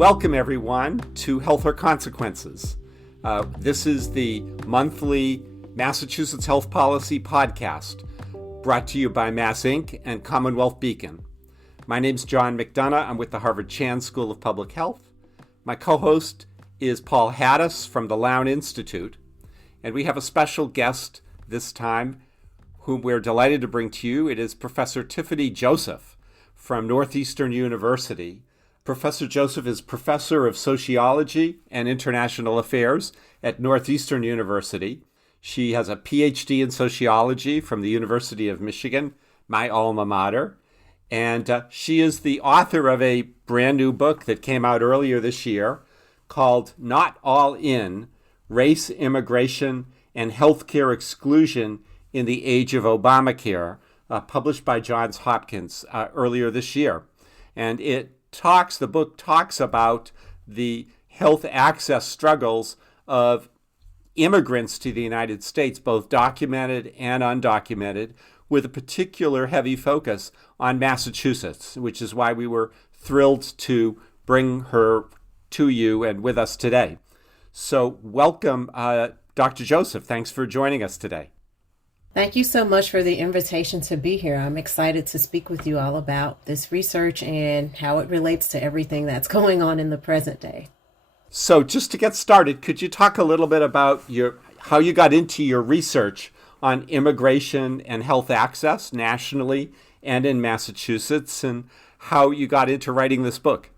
Welcome, everyone, to Health or Consequences. This is the monthly Massachusetts Health Policy podcast brought to you by Mass Inc. and Commonwealth Beacon. My name's John McDonough. I'm with the Harvard Chan School of Public Health. My co-host is Paul Hattis from the Lown Institute. And we have a special guest this time whom we're delighted to bring to you. It is Professor Tiffany Joseph from Northeastern University. Professor Joseph is Professor of Sociology and International Affairs at Northeastern University. She has a PhD in Sociology from the University of Michigan, my alma mater. And she is the author of a brand new book that came out earlier this year called Not All In: Race, Immigration, and Healthcare Exclusion in the Age of Obamacare, published by Johns Hopkins earlier this year. And the book talks about the health access struggles of immigrants to the United States, both documented and undocumented, with a particular heavy focus on Massachusetts, which is why we were thrilled to bring her to you and with us today. So welcome, Dr. Joseph. Thanks for joining us today. Thank you so much for the invitation to be here. I'm excited to speak with you all about this research and how it relates to everything that's going on in the present day. So just to get started, could you talk a little bit about how you got into your research on immigration and health access nationally and in Massachusetts, and how you got into writing this book?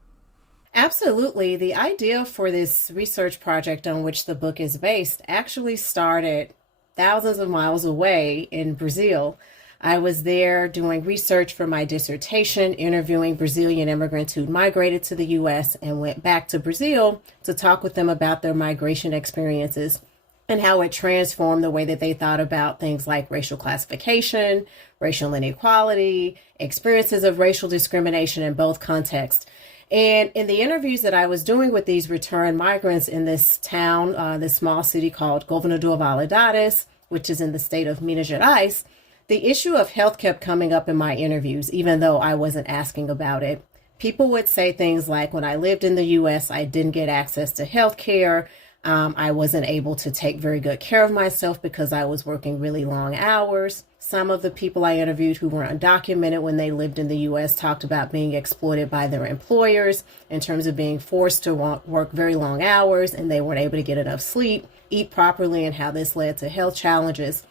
Absolutely. The idea for this research project on which the book is based actually started thousands of miles away in Brazil. I was there doing research for my dissertation, interviewing Brazilian immigrants who'd migrated to the U.S. and went back to Brazil to talk with them about their migration experiences and how it transformed the way that they thought about things like racial classification, racial inequality, experiences of racial discrimination in both contexts. And in the interviews that I was doing with these returned migrants in this town, this small city called Governador Valadares, which is in the state of Minas Gerais, the issue of health kept coming up in my interviews, even though I wasn't asking about it. People would say things like, when I lived in the U.S., I didn't get access to health care. I wasn't able to take very good care of myself because I was working really long hours. Some of the people I interviewed who were undocumented when they lived in the U.S. talked about being exploited by their employers in terms of being forced to work very long hours, and they weren't able to get enough sleep, eat properly, and how this led to health challenges.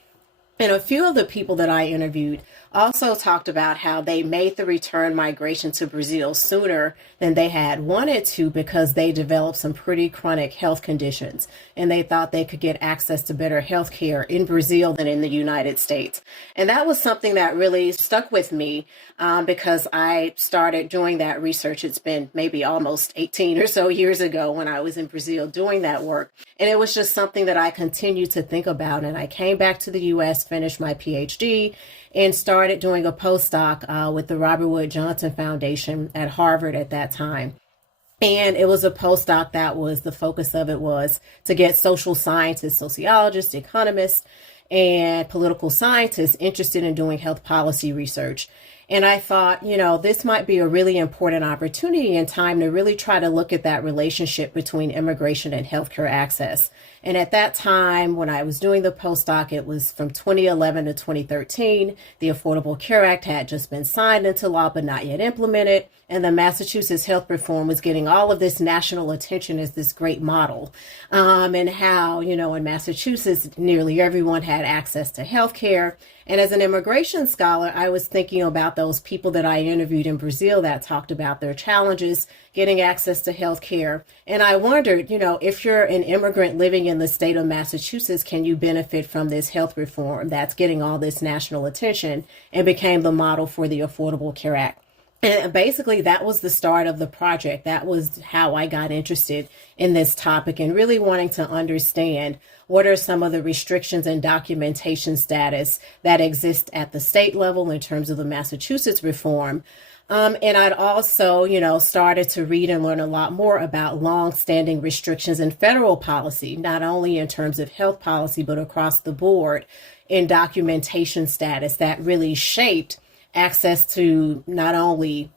And a few of the people that I interviewed also talked about how they made the return migration to Brazil sooner than they had wanted to because they developed some pretty chronic health conditions, and they thought they could get access to better health care in Brazil than in the United States. And that was something that really stuck with me because I started doing that research. It's been maybe almost 18 or so years ago when I was in Brazil doing that work. And it was just something that I continued to think about. And I came back to the U.S., finished my PhD, and started doing a postdoc with the Robert Wood Johnson Foundation at Harvard at that time. And it was a postdoc that was, the focus of it was to get social scientists, sociologists, economists, and political scientists interested in doing health policy research. And I thought, this might be a really important opportunity and time to really try to look at that relationship between immigration and healthcare access. And at that time, when I was doing the postdoc, it was from 2011 to 2013. The Affordable Care Act had just been signed into law, but not yet implemented. And the Massachusetts health reform was getting all of this national attention as this great model. And how, in Massachusetts, nearly everyone had access to health care. And as an immigration scholar, I was thinking about those people that I interviewed in Brazil that talked about their challenges getting access to health care. And I wondered, if you're an immigrant living in the state of Massachusetts, can you benefit from this health reform that's getting all this national attention, and became the model for the Affordable Care Act. And basically, that was the start of the project. That was how I got interested in this topic and really wanting to understand what are some of the restrictions and documentation status that exist at the state level in terms of the Massachusetts reform. And I'd also, started to read and learn a lot more about long-standing restrictions in federal policy, not only in terms of health policy, but across the board in documentation status that really shaped access to not only,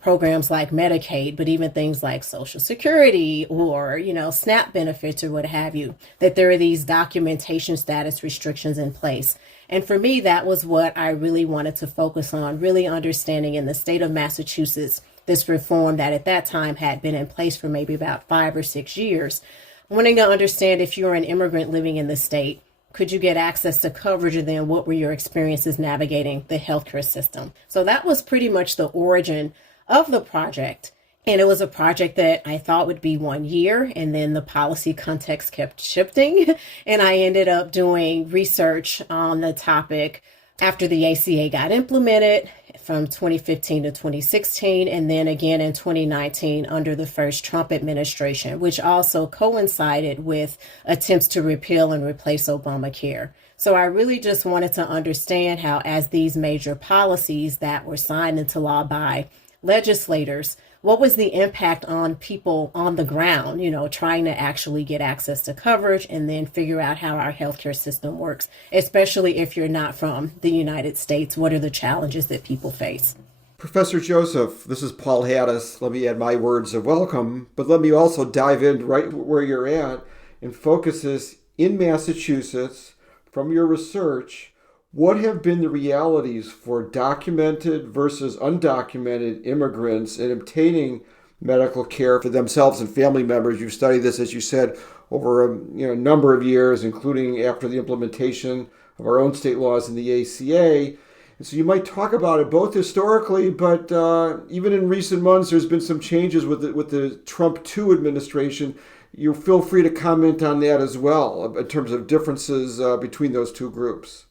programs like Medicaid, but even things like Social Security or, SNAP benefits or what have you, that there are these documentation status restrictions in place. And for me, that was what I really wanted to focus on, really understanding in the state of Massachusetts, this reform that at that time had been in place for maybe about 5 or 6 years, wanting to understand if you're an immigrant living in the state, could you get access to coverage, and then what were your experiences navigating the healthcare system? So that was pretty much the origin of the project. And it was a project that I thought would be 1 year, and then the policy context kept shifting. And I ended up doing research on the topic after the ACA got implemented from 2015 to 2016, and then again in 2019 under the first Trump administration, which also coincided with attempts to repeal and replace Obamacare. So I really just wanted to understand how, as these major policies that were signed into law by legislators, what was the impact on people on the ground, trying to actually get access to coverage and then figure out how our healthcare system works, especially if you're not from the United States. What are the challenges that people face? Professor Joseph, this is Paul Hattis. Let me add my words of welcome, but let me also dive in right where you're at and focus this in Massachusetts from your research. What have been the realities for documented versus undocumented immigrants in obtaining medical care for themselves and family members? You've studied this, as you said, over a number of years, including after the implementation of our own state laws in the ACA. And so you might talk about it both historically, but even in recent months, there's been some changes with the Trump 2 administration. You feel free to comment on that as well in terms of differences between those two groups.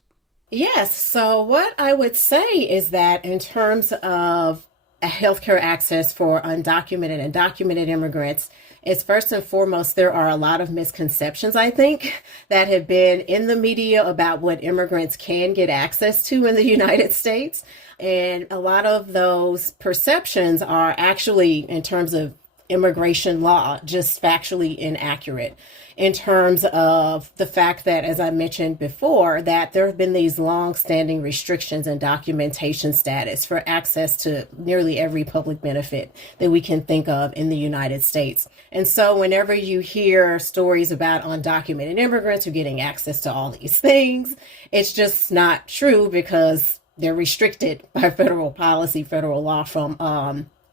Yes. So what I would say is that in terms of healthcare access for undocumented and documented immigrants, is first and foremost, there are a lot of misconceptions, I think, that have been in the media about what immigrants can get access to in the United States. And a lot of those perceptions are actually, in terms of immigration law, just factually inaccurate, in terms of the fact that, as I mentioned before, that there have been these long-standing restrictions and documentation status for access to nearly every public benefit that we can think of in the United States. And so whenever you hear stories about undocumented immigrants who are getting access to all these things, it's just not true, because they're restricted by federal policy, federal law from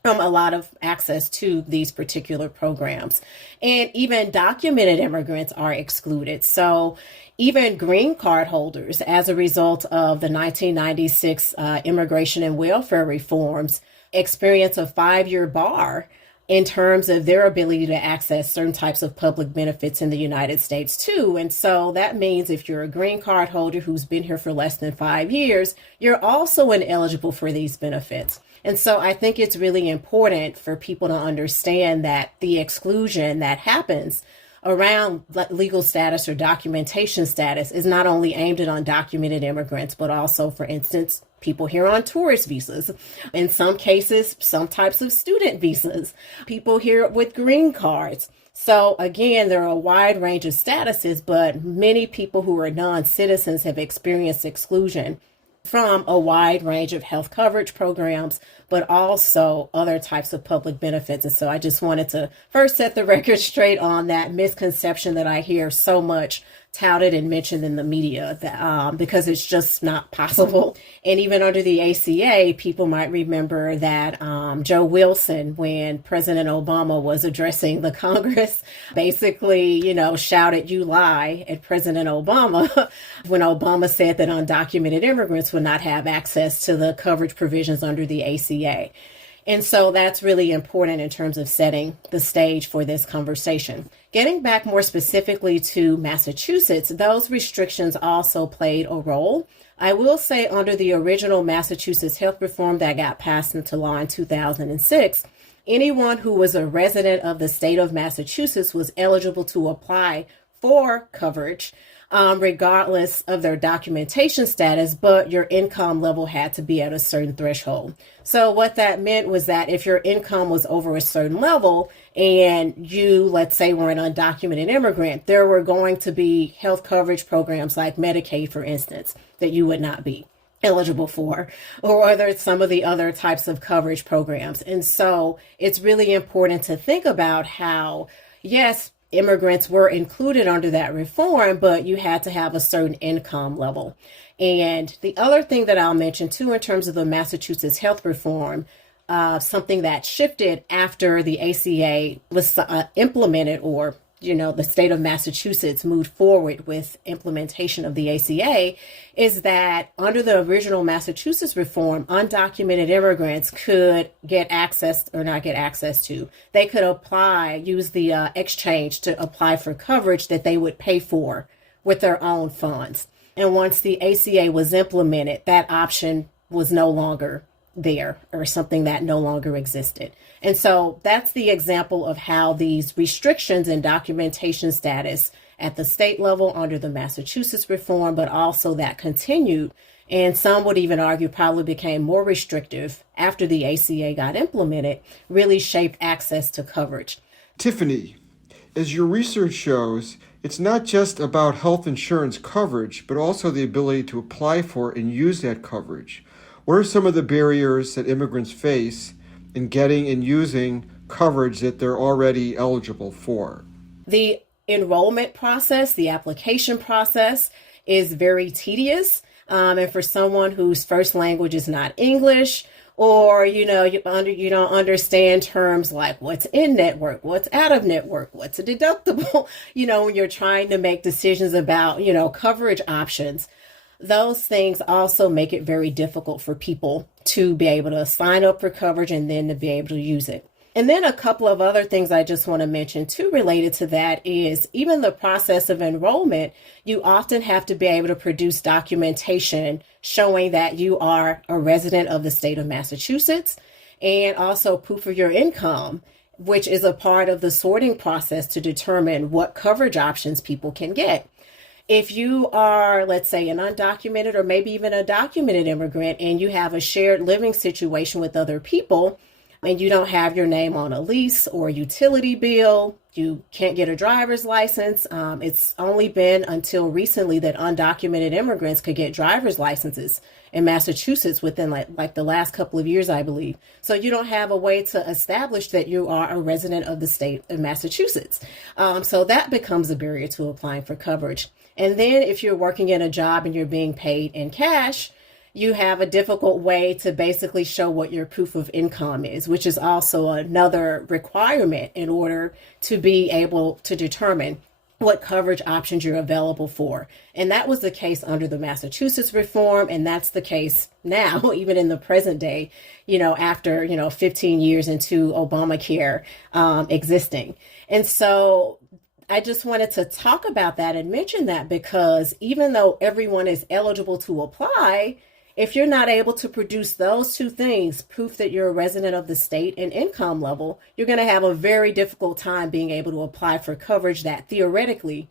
a lot of access to these particular programs. And even documented immigrants are excluded. So even green card holders, as a result of the 1996 immigration and welfare reforms, experience a 5-year bar in terms of their ability to access certain types of public benefits in the United States too. And so that means if you're a green card holder who's been here for less than 5 years, you're also ineligible for these benefits. And so I think it's really important for people to understand that the exclusion that happens around legal status or documentation status is not only aimed at undocumented immigrants, but also, for instance, people here on tourist visas, in some cases, some types of student visas, people here with green cards. So again, there are a wide range of statuses, but many people who are non-citizens have experienced exclusion from a wide range of health coverage programs, but also other types of public benefits. And so I just wanted to first set the record straight on that misconception that I hear so much touted and mentioned in the media, that, because it's just not possible. And even under the ACA, people might remember that Joe Wilson, when President Obama was addressing the Congress, basically, shouted, "You lie," at President Obama when Obama said that undocumented immigrants would not have access to the coverage provisions under the ACA. And so that's really important in terms of setting the stage for this conversation. Getting back more specifically to Massachusetts, those restrictions also played a role. I will say under the original Massachusetts health reform that got passed into law in 2006, anyone who was a resident of the state of Massachusetts was eligible to apply for coverage, regardless of their documentation status, but your income level had to be at a certain threshold. So what that meant was that if your income was over a certain level and you, let's say, were an undocumented immigrant, there were going to be health coverage programs like Medicaid, for instance, that you would not be eligible for, or whether it's some of the other types of coverage programs. And so it's really important to think about how, yes, immigrants were included under that reform, but you had to have a certain income level. And the other thing that I'll mention too, in terms of the Massachusetts health reform, something that shifted after the ACA was implemented, or the state of Massachusetts moved forward with implementation of the ACA, is that under the original Massachusetts reform, undocumented immigrants could get access, or not get access to, they could use the exchange to apply for coverage that they would pay for with their own funds. And once the ACA was implemented, that option was no longer there, or something that no longer existed. And so that's the example of how these restrictions in documentation status at the state level under the Massachusetts reform, but also that continued, and some would even argue probably became more restrictive after the ACA got implemented, really shaped access to coverage. Tiffany, as your research shows, it's not just about health insurance coverage, but also the ability to apply for and use that coverage. What are some of the barriers that immigrants face in getting and using coverage that they're already eligible for? The enrollment process, the application process, is very tedious. And for someone whose first language is not English, or you don't understand terms like what's in network, what's out of network, what's a deductible, when you're trying to make decisions about coverage options, those things also make it very difficult for people to be able to sign up for coverage and then to be able to use it. And then a couple of other things I just want to mention too related to that is even the process of enrollment, you often have to be able to produce documentation showing that you are a resident of the state of Massachusetts, and also proof of your income, which is a part of the sorting process to determine what coverage options people can get. If you are, let's say, an undocumented or maybe even a documented immigrant, and you have a shared living situation with other people, and you don't have your name on a lease or a utility bill, you can't get a driver's license. It's only been until recently that undocumented immigrants could get driver's licenses in Massachusetts within like the last couple of years, I believe. So you don't have a way to establish that you are a resident of the state of Massachusetts. So that becomes a barrier to applying for coverage. And then if you're working in a job and you're being paid in cash, you have a difficult way to basically show what your proof of income is, which is also another requirement in order to be able to determine what coverage options you're available for. And that was the case under the Massachusetts reform. And that's the case now, even in the present day, after, 15 years into Obamacare existing. And so I just wanted to talk about that and mention that, because even though everyone is eligible to apply, if you're not able to produce those two things, proof that you're a resident of the state and income level, you're going to have a very difficult time being able to apply for coverage that theoretically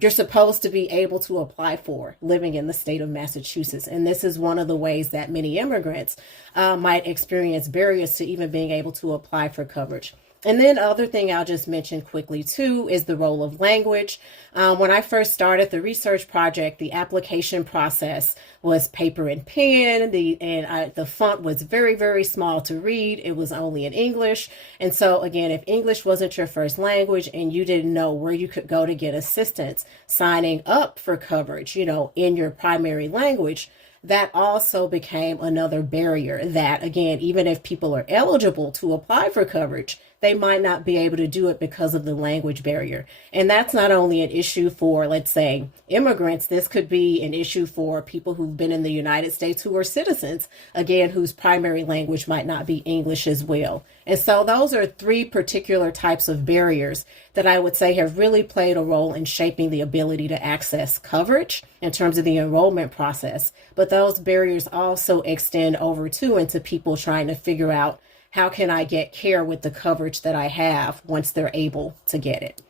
you're supposed to be able to apply for living in the state of Massachusetts. And this is one of the ways that many immigrants might experience barriers to even being able to apply for coverage. And then other thing I'll just mention quickly too is the role of language. When I first started the research project, the application process was paper and pen. The font was very, very small to read. It was only in English. And so again, if English wasn't your first language and you didn't know where you could go to get assistance signing up for coverage, in your primary language, that also became another barrier that, again, even if people are eligible to apply for coverage, they might not be able to do it because of the language barrier. And that's not only an issue for, let's say, immigrants. This could be an issue for people who've been in the United States who are citizens, again, whose primary language might not be English as well. And so those are three particular types of barriers that I would say have really played a role in shaping the ability to access coverage in terms of the enrollment process. But those barriers also extend over into people trying to figure out, how can I get care with the coverage that I have once they're able to get it?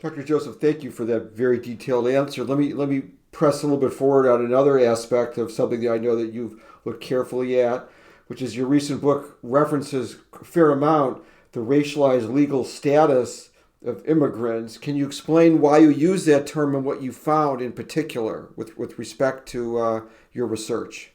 Dr. Joseph, thank you for that very detailed answer. Let me press a little bit forward on another aspect of something that I know that you've looked carefully at, which is your recent book references a fair amount the racialized legal status of immigrants. Can you explain why you use that term and what you found in particular with respect to your research?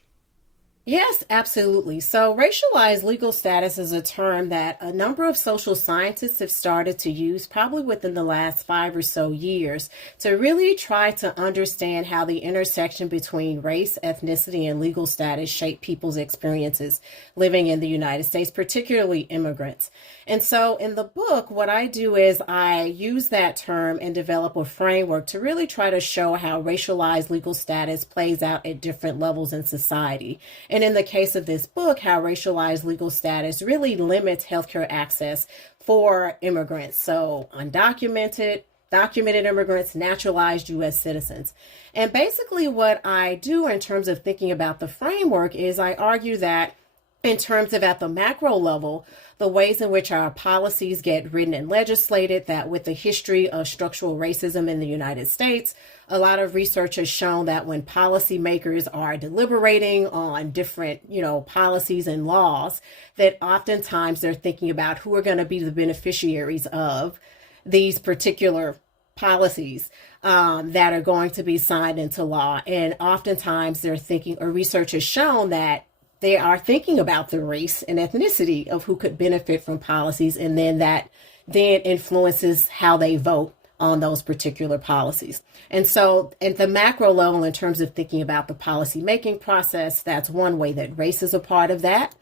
Yes, absolutely. So, racialized legal status is a term that a number of social scientists have started to use probably within the last 5 or so years to really try to understand how the intersection between race, ethnicity, and legal status shape people's experiences living in the United States, particularly immigrants. And so, in the book, what I do is I use that term and develop a framework to really try to show how racialized legal status plays out at different levels in society. And in the case of this book, how racialized legal status really limits healthcare access for immigrants. So undocumented, documented immigrants, naturalized U.S. citizens. And basically what I do in terms of thinking about the framework is I argue that in terms of at the macro level, the ways in which our policies get written and legislated, that with the history of structural racism in the United States, a lot of research has shown that when policymakers are deliberating on different, policies and laws, that oftentimes they're thinking about who are going to be the beneficiaries of these particular policies that are going to be signed into law. And oftentimes they're thinking, or research has shown that they are thinking about the race and ethnicity of who could benefit from policies, and then that then influences how they vote on those particular policies. And so at the macro level, in terms of thinking about the policy making process, that's one way that race is a part of that.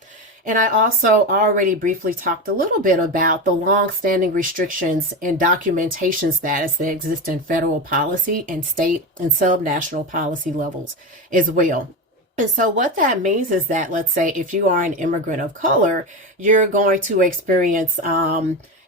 And I also already briefly talked a little bit about the long-standing restrictions in documentation status that exist in federal policy and state and subnational policy levels as well. And so what that means is that, let's say, if you are an immigrant of color, you're going to experience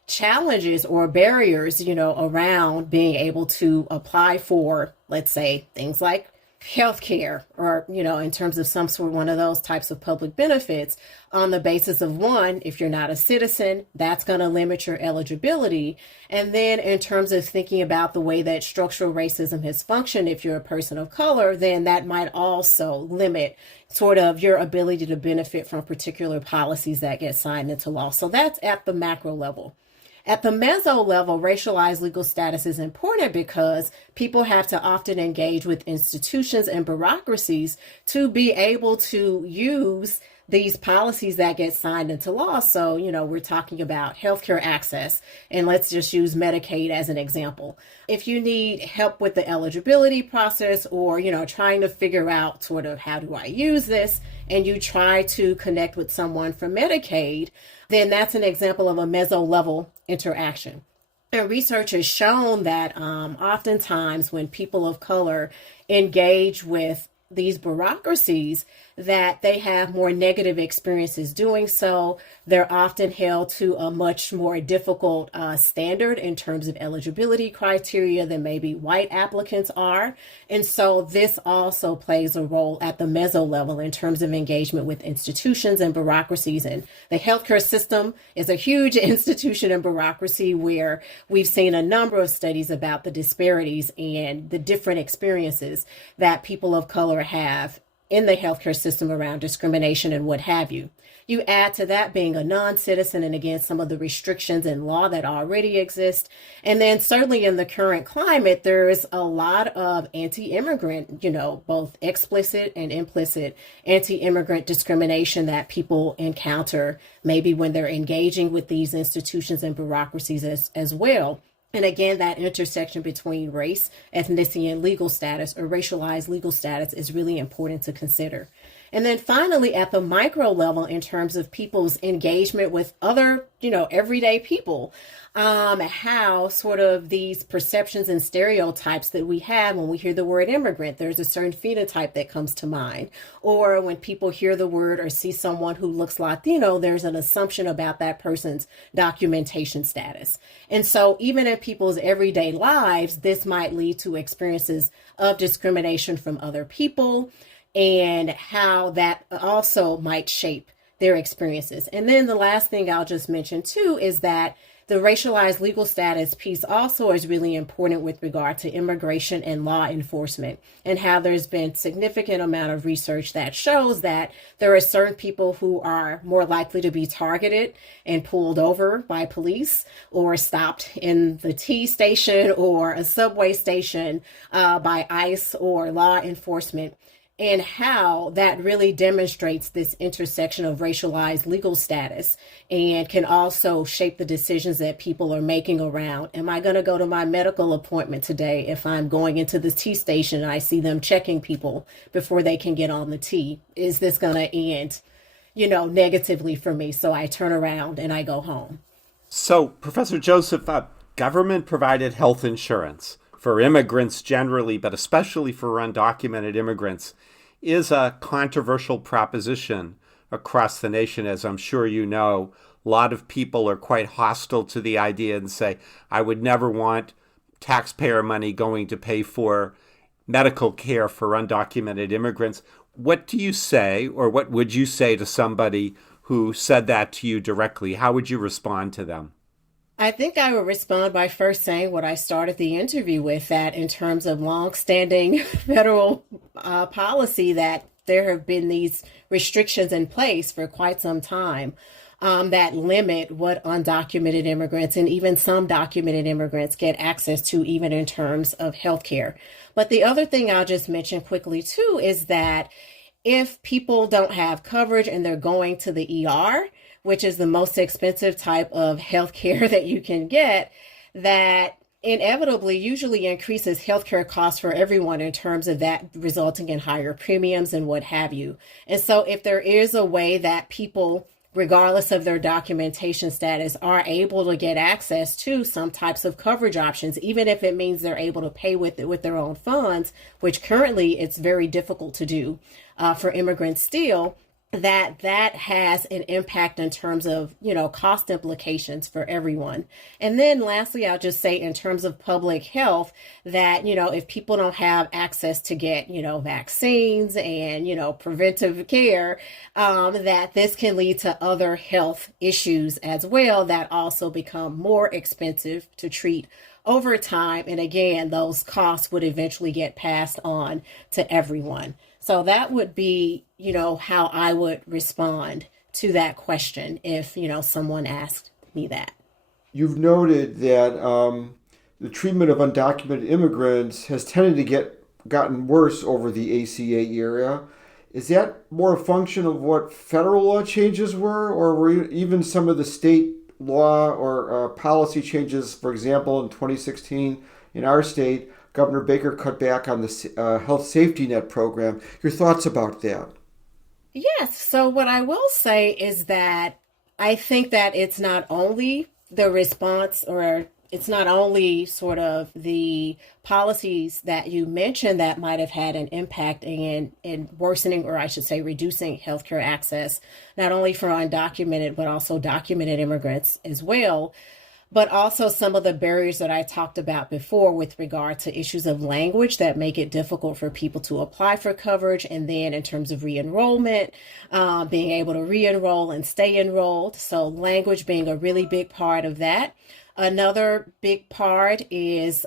challenges or barriers, around being able to apply for, let's say, things like healthcare or, in terms of some sort, one of those types of public benefits on the basis of one, if you're not a citizen, that's going to limit your eligibility. And then in terms of thinking about the way that structural racism has functioned, if you're a person of color, then that might also limit sort of your ability to benefit from particular policies that get signed into law. So that's at the macro level. At the meso level, racialized legal status is important because people have to often engage with institutions and bureaucracies to be able to use these policies that get signed into law. So, we're talking about healthcare access, and let's just use Medicaid as an example. If you need help with the eligibility process or, trying to figure out sort of how do I use this, and you try to connect with someone from Medicaid, then that's an example of a meso-level interaction. And research has shown that oftentimes when people of color engage with these bureaucracies, that they have more negative experiences doing so. They're often held to a much more difficult standard in terms of eligibility criteria than maybe white applicants are. And so this also plays a role at the meso level in terms of engagement with institutions and bureaucracies. And the healthcare system is a huge institution and bureaucracy where we've seen a number of studies about the disparities and the different experiences that people of color have in the healthcare system around discrimination and what have you. You add to that being a non-citizen and again, some of the restrictions in law that already exist. And then certainly in the current climate, there's a lot of anti-immigrant, both explicit and implicit anti-immigrant discrimination that people encounter maybe when they're engaging with these institutions and bureaucracies as well. And again, that intersection between race, ethnicity, and legal status or racialized legal status is really important to consider. And then finally, at the micro level, in terms of people's engagement with other, everyday people, how sort of these perceptions and stereotypes that we have when we hear the word immigrant, there's a certain phenotype that comes to mind. Or when people hear the word or see someone who looks Latino, there's an assumption about that person's documentation status. And so even in people's everyday lives, this might lead to experiences of discrimination from other people, and how that also might shape their experiences. And then the last thing I'll just mention too is that the racialized legal status piece also is really important with regard to immigration and law enforcement, and how there's been significant amount of research that shows that there are certain people who are more likely to be targeted and pulled over by police or stopped in the T station or a subway station by ICE or law enforcement. and how that really demonstrates this intersection of racialized legal status and can also shape the decisions that people are making around, am I going to go to my medical appointment today if I'm going into the T station and I see them checking people before they can get on the T? Is this going to end, negatively for me? So I turn around and I go home. So, Professor Joseph, government provided health insurance for immigrants generally, but especially for undocumented immigrants, is a controversial proposition across the nation, as I'm sure you know. A lot of people are quite hostile to the idea and say, I would never want taxpayer money going to pay for medical care for undocumented immigrants. What do you say, or what would you say to somebody who said that to you directly? How would you respond to them? I think I would respond by first saying what I started the interview with, that in terms of longstanding federal policy, that there have been these restrictions in place for quite some time that limit what undocumented immigrants and even some documented immigrants get access to, even in terms of healthcare. But the other thing I'll just mention quickly, too, is that if people don't have coverage and they're going to the ER, which is the most expensive type of healthcare that you can get, that inevitably usually increases healthcare costs for everyone in terms of that resulting in higher premiums and what have you. And so if there is a way that people, regardless of their documentation status, are able to get access to some types of coverage options, even if it means they're able to pay with it with their own funds, which currently it's very difficult to do for immigrants still, that has an impact in terms of, cost implications for everyone. And then lastly, I'll just say in terms of public health that, if people don't have access to get, vaccines and, preventive care, that this can lead to other health issues as well that also become more expensive to treat over time. And again, those costs would eventually get passed on to everyone. So that would be, how I would respond to that question if, someone asked me that. You've noted that the treatment of undocumented immigrants has tended to gotten worse over the ACA era. Is that more a function of what federal law changes were, or were even some of the state law or policy changes? For example, in 2016 in our state, Governor Baker cut back on the health safety net program. Your thoughts about that? Yes. So what I will say is that I think that it's not only the response, or it's not only sort of the policies that you mentioned that might have had an impact in worsening, or I should say reducing healthcare access, not only for undocumented, but also documented immigrants as well, but also some of the barriers that I talked about before with regard to issues of language that make it difficult for people to apply for coverage. And then in terms of re-enrollment, being able to re-enroll and stay enrolled. So language being a really big part of that. Another big part is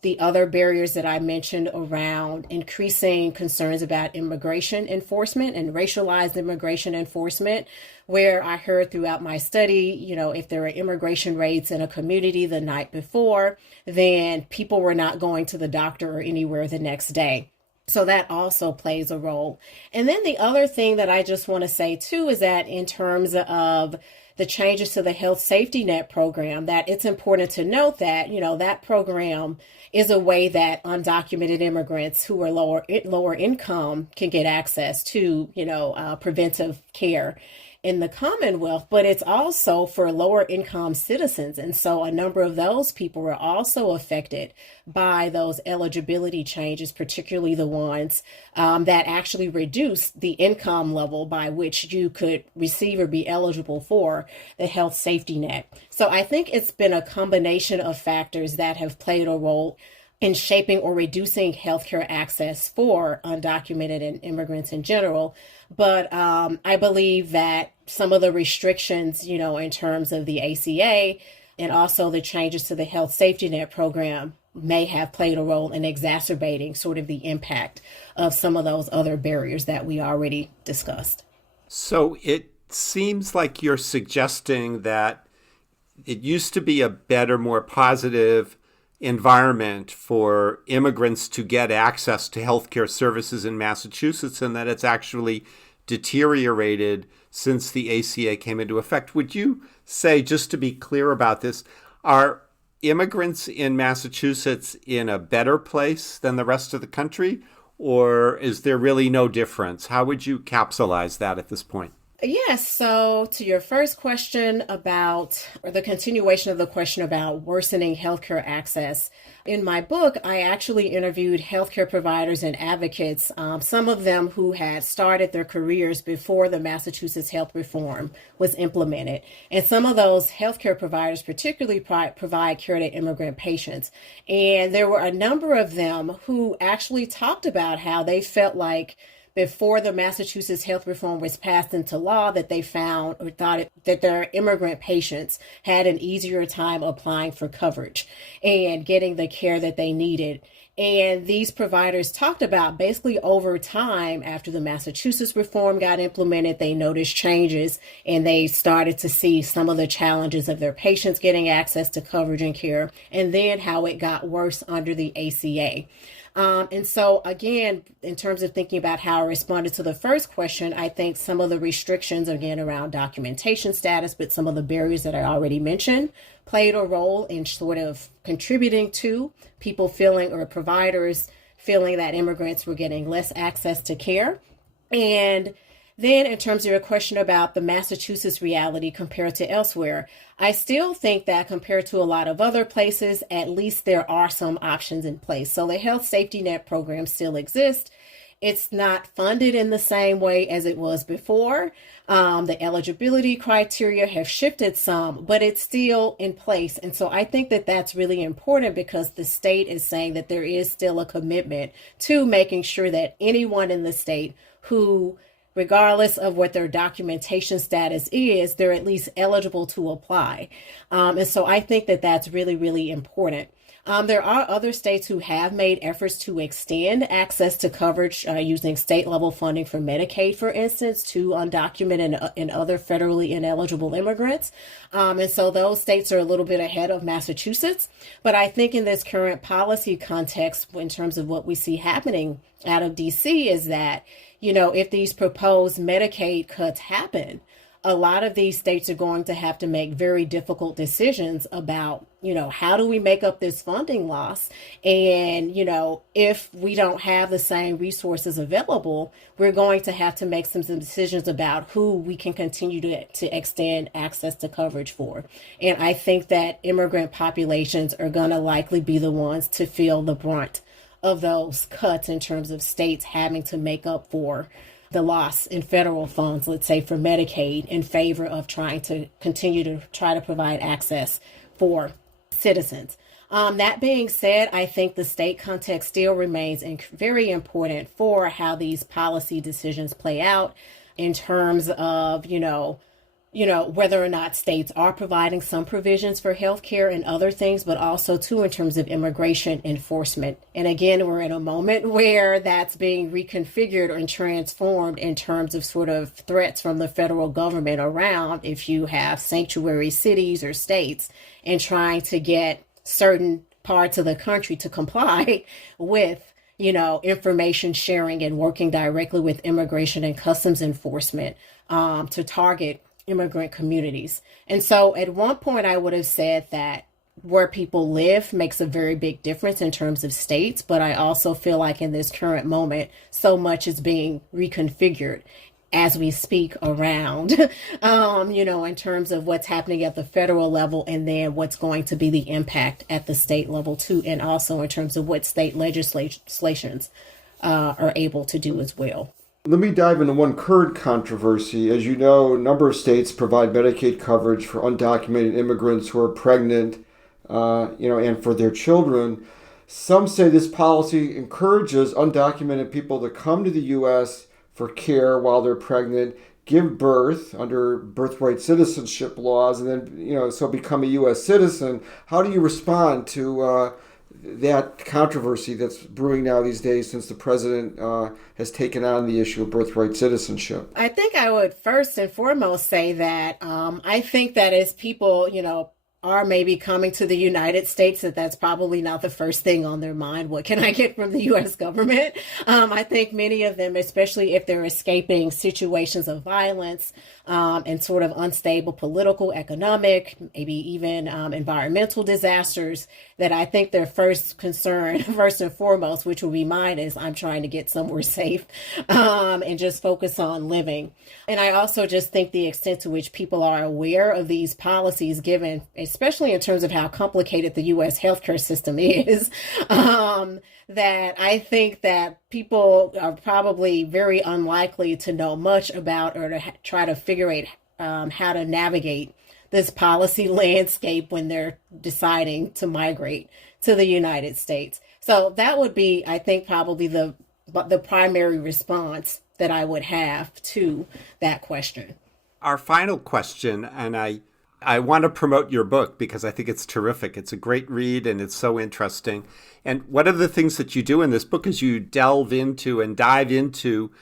the other barriers that I mentioned around increasing concerns about immigration enforcement and racialized immigration enforcement, where I heard throughout my study, if there are immigration raids in a community the night before, then people were not going to the doctor or anywhere the next day. So that also plays a role. And then the other thing that I just want to say too is that in terms of the changes to the health safety net program, that it's important to note that, that program is a way that undocumented immigrants who are lower income can get access to, preventive care in the Commonwealth, but it's also for lower income citizens. And so a number of those people were also affected by those eligibility changes, particularly the ones that actually reduced the income level by which you could receive or be eligible for the health safety net. So I think it's been a combination of factors that have played a role in shaping or reducing healthcare access for undocumented and immigrants in general. But I believe that some of the restrictions, in terms of the ACA and also the changes to the health safety net program may have played a role in exacerbating sort of the impact of some of those other barriers that we already discussed. So it seems like you're suggesting that it used to be a better, more positive environment for immigrants to get access to healthcare services in Massachusetts, and that it's actually deteriorated since the ACA came into effect. Would you say, just to be clear about this, are immigrants in Massachusetts in a better place than the rest of the country, or is there really no difference? How would you capsulize that at this point? Yes. So to your first question about, or the continuation of the question about worsening healthcare access, in my book, I actually interviewed healthcare providers and advocates, some of them who had started their careers before the Massachusetts health reform was implemented. And some of those healthcare providers particularly provide care to immigrant patients. And there were a number of them who actually talked about how they felt like before the Massachusetts health reform was passed into law, that they found or thought that their immigrant patients had an easier time applying for coverage and getting the care that they needed. And these providers talked about basically over time, after the Massachusetts reform got implemented, they noticed changes and they started to see some of the challenges of their patients getting access to coverage and care, and then how it got worse under the ACA. And so, again, in terms of thinking about how I responded to the first question, I think some of the restrictions, again, around documentation status, but some of the barriers that I already mentioned played a role in sort of contributing to people feeling, or providers feeling, that immigrants were getting less access to care. And then in terms of your question about the Massachusetts reality compared to elsewhere, I still think that compared to a lot of other places, at least there are some options in place. So the health safety net program still exists. It's not funded in the same way as it was before. The eligibility criteria have shifted some, but it's still in place. And so I think that that's really important, because the state is saying that there is still a commitment to making sure that anyone in the state who, regardless of what their documentation status is, they're at least eligible to apply. And so I think that that's really, really important. There are other states who have made efforts to extend access to coverage using state level funding for Medicaid, for instance, to undocumented and other federally ineligible immigrants. And so those states are a little bit ahead of Massachusetts. But I think in this current policy context, in terms of what we see happening out of DC, is that, you know, if these proposed Medicaid cuts happen, a lot of these states are going to have to make very difficult decisions about, you know, how do we make up this funding loss? And, you know, if we don't have the same resources available, we're going to have to make some decisions about who we can continue to extend access to coverage for. And I think that immigrant populations are going to likely be the ones to feel the brunt of those cuts, in terms of states having to make up for the loss in federal funds, let's say for Medicaid, in favor of trying to continue to try to provide access for citizens. That being said, I think the state context still remains very important for how these policy decisions play out, in terms of, whether or not states are providing some provisions for healthcare and other things, but also too in terms of immigration enforcement. And again, we're in a moment where that's being reconfigured and transformed in terms of sort of threats from the federal government around if you have sanctuary cities or states, and trying to get certain parts of the country to comply with, information sharing and working directly with immigration and customs enforcement to target immigrant communities. And so at one point I would have said that where people live makes a very big difference in terms of states, but I also feel like in this current moment, so much is being reconfigured as we speak around, in terms of what's happening at the federal level, and then what's going to be the impact at the state level too, and also in terms of what state legislations are able to do as well. Let me dive into one current controversy. As you know, a number of states provide Medicaid coverage for undocumented immigrants who are pregnant, and for their children. Some say this policy encourages undocumented people to come to the U.S. for care while they're pregnant, give birth under birthright citizenship laws, and then, so become a U.S. citizen. How do you respond to that controversy that's brewing now these days, since the president has taken on the issue of birthright citizenship? I think I would first and foremost say that I think that as people, are maybe coming to the United States, that's probably not the first thing on their mind. What can I get from the U.S. government? I think many of them, especially if they're escaping situations of violence and sort of unstable political, economic, maybe even environmental disasters, that I think their first concern, first and foremost, which will be mine, is I'm trying to get somewhere safe and just focus on living. And I also just think the extent to which people are aware of these policies, given, especially in terms of how complicated the U.S. healthcare system is, that I think that people are probably very unlikely to know much about or to try to figure out how to navigate this policy landscape when they're deciding to migrate to the United States. So that would be, I think, probably the primary response that I would have to that question. Our final question, and I want to promote your book because I think it's terrific. It's a great read and it's so interesting. And one of the things that you do in this book is you delve into and dive into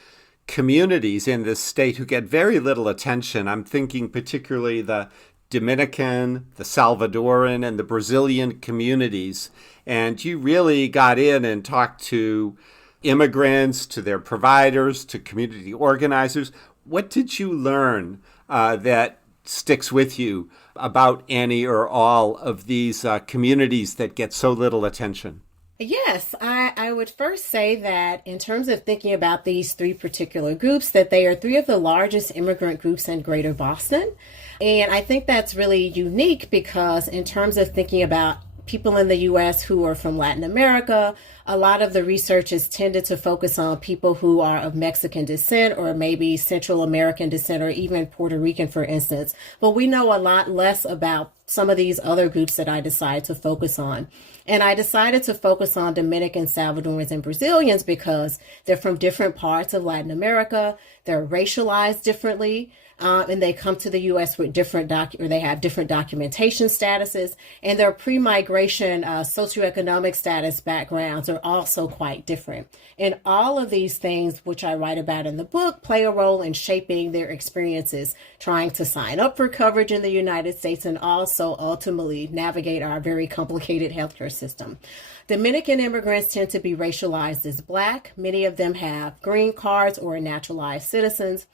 communities in this state who get very little attention. I'm thinking particularly the Dominican, the Salvadoran, and the Brazilian communities. And you really got in and talked to immigrants, to their providers, to community organizers. What did you learn that sticks with you about any or all of these communities that get so little attention? Yes, I would first say that in terms of thinking about these three particular groups, that they are three of the largest immigrant groups in Greater Boston. And I think that's really unique because in terms of thinking about people in the U.S. who are from Latin America, a lot of the research has tended to focus on people who are of Mexican descent or maybe Central American descent or even Puerto Rican, for instance. But we know a lot less about some of these other groups that I decided to focus on. And I decided to focus on Dominicans, Salvadorans, and Brazilians because they're from different parts of Latin America. They're racialized differently. And they come to the U.S. with different they have different documentation statuses, and their pre-migration socioeconomic status backgrounds are also quite different. And all of these things, which I write about in the book, play a role in shaping their experiences, trying to sign up for coverage in the United States and also ultimately navigate our very complicated healthcare system. Dominican immigrants tend to be racialized as Black. Many of them have green cards or are naturalized citizens,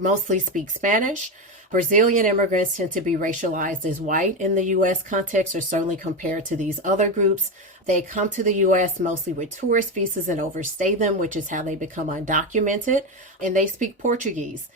mostly speak Spanish. Brazilian immigrants tend to be racialized as white in the U.S. context, or certainly compared to these other groups. They come to the U.S. mostly with tourist visas and overstay them, which is how they become undocumented, and they speak Portuguese.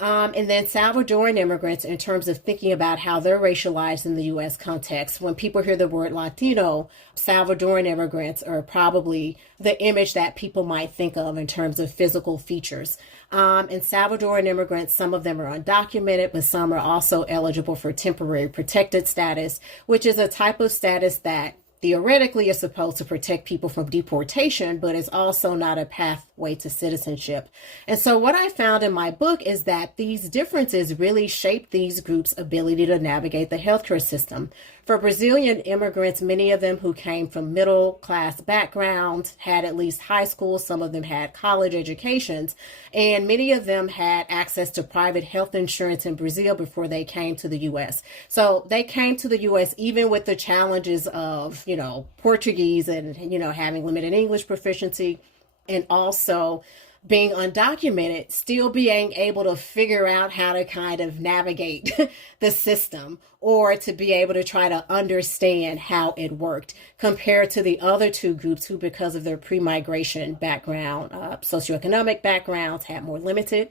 And then Salvadoran immigrants, in terms of thinking about how they're racialized in the U.S. context, when people hear the word Latino, Salvadoran immigrants are probably the image that people might think of in terms of physical features. And Salvadoran immigrants, some of them are undocumented, but some are also eligible for temporary protected status, which is a type of status that theoretically is supposed to protect people from deportation, but is also not a pathway to citizenship. And so what I found in my book is that these differences really shape these groups' ability to navigate the healthcare system. For Brazilian immigrants, many of them who came from middle class backgrounds had at least high school, some of them had college educations, and many of them had access to private health insurance in Brazil before they came to the U.S. So they came to the U.S. even with the challenges of, Portuguese and, having limited English proficiency, and also being undocumented, still being able to figure out how to kind of navigate the system or to be able to try to understand how it worked compared to the other two groups who, because of their pre-migration background, socioeconomic backgrounds, had more limited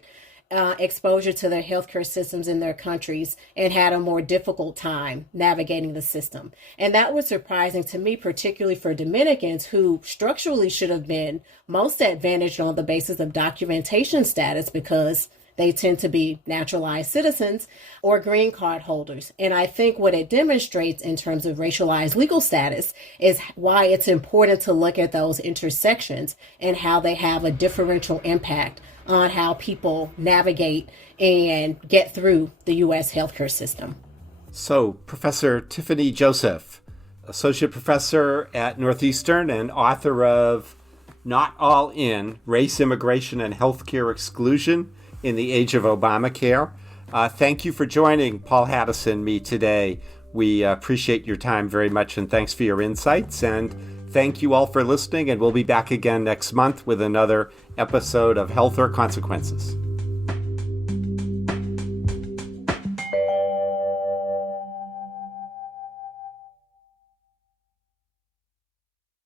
exposure to their healthcare systems in their countries and had a more difficult time navigating the system. And that was surprising to me, particularly for Dominicans who structurally should have been most advantaged on the basis of documentation status because they tend to be naturalized citizens or green card holders. And I think what it demonstrates in terms of racialized legal status is why it's important to look at those intersections and how they have a differential impact on how people navigate and get through the U.S. healthcare system. So, Professor Tiffany Joseph, Associate Professor at Northeastern and author of Not All In, Race, Immigration, and Healthcare Exclusion in the Age of Obamacare. Thank you for joining Paul Hattis and me today We appreciate your time very much, and thanks for your insights. And thank you all for listening, and we'll be back again next month with another episode of Health or Consequences.